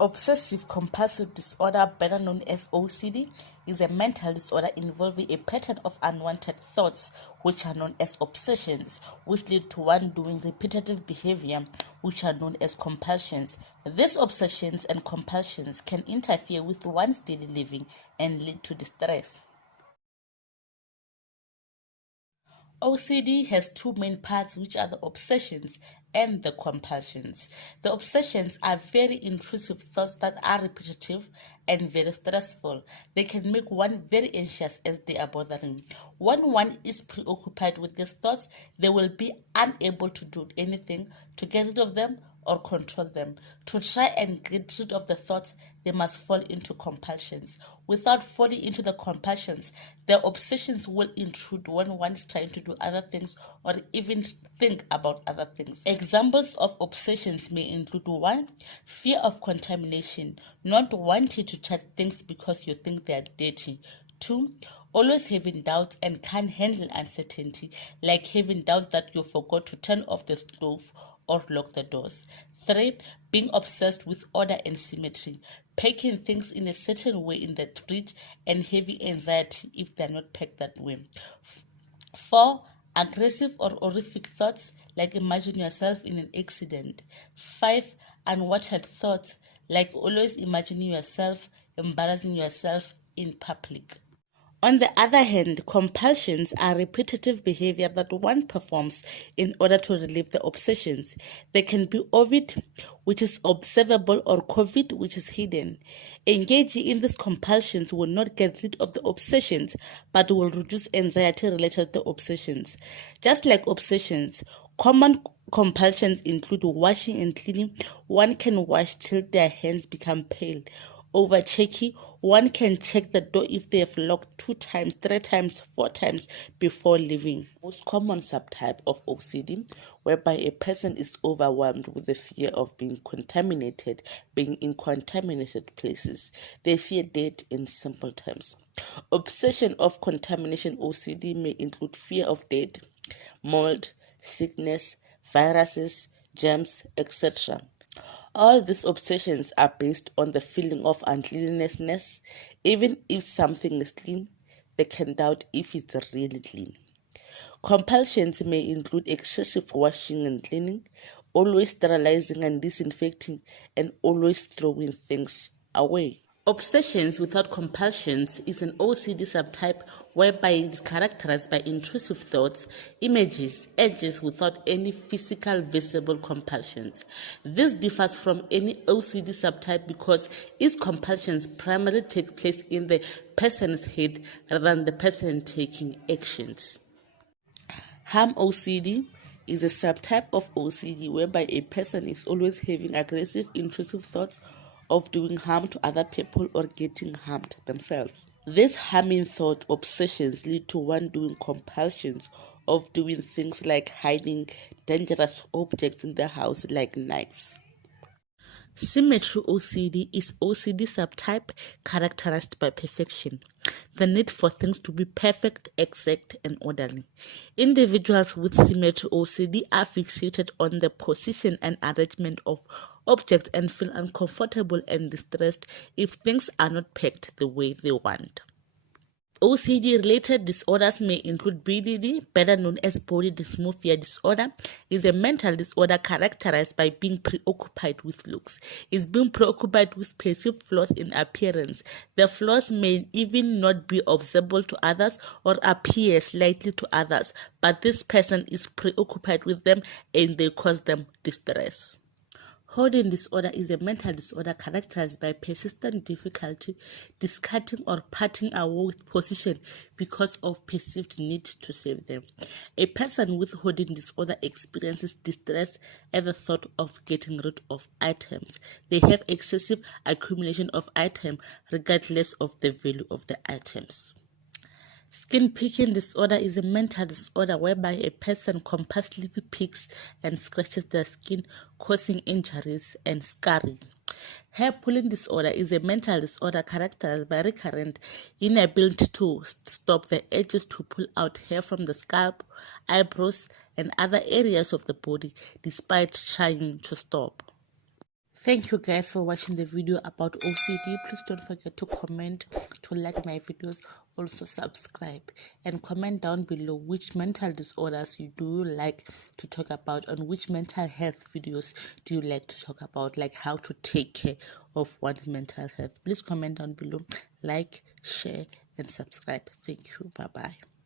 Obsessive compulsive disorder, better known as OCD, is a mental disorder involving a pattern of unwanted thoughts, which are known as obsessions, which lead to one doing repetitive behavior, which are known as compulsions. These obsessions and compulsions can interfere with one's daily living and lead to distress. OCD has two main parts, which are the obsessions and the compulsions. The obsessions are very intrusive thoughts that are repetitive and very stressful. They can make one very anxious as they are bothering. When one is preoccupied with these thoughts, they will be unable to do anything to get rid of them or control them. To try and get rid of the thoughts, they must fall into compulsions. Without falling into the compulsions, the obsessions will intrude when one's trying to do other things or even think about other things. Examples of obsessions may include 1. Fear of contamination, not wanting to touch things because you think they are dirty. 2. Always having doubts and can't handle uncertainty, like having doubts that you forgot to turn off the stove or lock the doors. 3. Being obsessed with order and symmetry, packing things in a certain way in the fridge and having anxiety if they're not packed that way. 4. Aggressive or horrific thoughts, like imagine yourself in an accident. 5. Unwanted thoughts, like always imagining yourself embarrassing yourself in public. On the other hand, compulsions are repetitive behavior that one performs in order to relieve the obsessions. They can be ovid, which is observable, or covert, which is hidden. Engaging in these compulsions will not get rid of the obsessions, but will reduce anxiety related to the obsessions. Just like obsessions, common compulsions include washing and cleaning. One can wash till their hands become pale. Over checking, one can check the door if they have locked 2 times, 3 times, 4 times before leaving. Most common subtype of OCD, whereby a person is overwhelmed with the fear of being contaminated, being in contaminated places. They fear death in simple terms. Obsession of contamination OCD may include fear of death, mold, sickness, viruses, germs, etc. All these obsessions are based on the feeling of uncleanliness. Even if something is clean, they can doubt if it's really clean. Compulsions may include excessive washing and cleaning, always sterilizing and disinfecting, and always throwing things away. Obsessions without compulsions is an OCD subtype whereby it is characterized by intrusive thoughts, images, urges without any physical visible compulsions. This differs from any OCD subtype because its compulsions primarily take place in the person's head rather than the person taking actions. Harm OCD is a subtype of OCD whereby a person is always having aggressive, intrusive thoughts of doing harm to other people or getting harmed themselves. These harming thought obsessions lead to one doing compulsions of doing things like hiding dangerous objects in the house like knives. Symmetry OCD is OCD subtype characterized by perfection, the need for things to be perfect, exact, and orderly. Individuals with symmetry OCD are fixated on the position and arrangement of objects and feel uncomfortable and distressed if things are not packed the way they want. OCD-related disorders may include BDD, better known as body dysmorphia disorder, is a mental disorder characterized by being preoccupied with looks. It's being preoccupied with perceived flaws in appearance. The flaws may even not be observable to others or appear slightly to others, but this person is preoccupied with them and they cause them distress. Hoarding disorder is a mental disorder characterized by persistent difficulty discarding or parting away with possessions because of perceived need to save them. A person with hoarding disorder experiences distress at the thought of getting rid of items. They have excessive accumulation of items regardless of the value of the items. Skin picking disorder is a mental disorder whereby a person compulsively picks and scratches their skin, causing injuries and scarring. Hair pulling disorder is a mental disorder characterized by recurrent inability to stop the urges to pull out hair from the scalp, eyebrows, and other areas of the body despite trying to stop. Thank you guys for watching the video about OCD. Please don't forget to comment, to like my videos, also subscribe, and comment down below which mental disorders do you like to talk about, and which mental health videos do you like to talk about, like how to take care of one's mental health. Please comment down below, like, share, and subscribe. Thank you. Bye bye.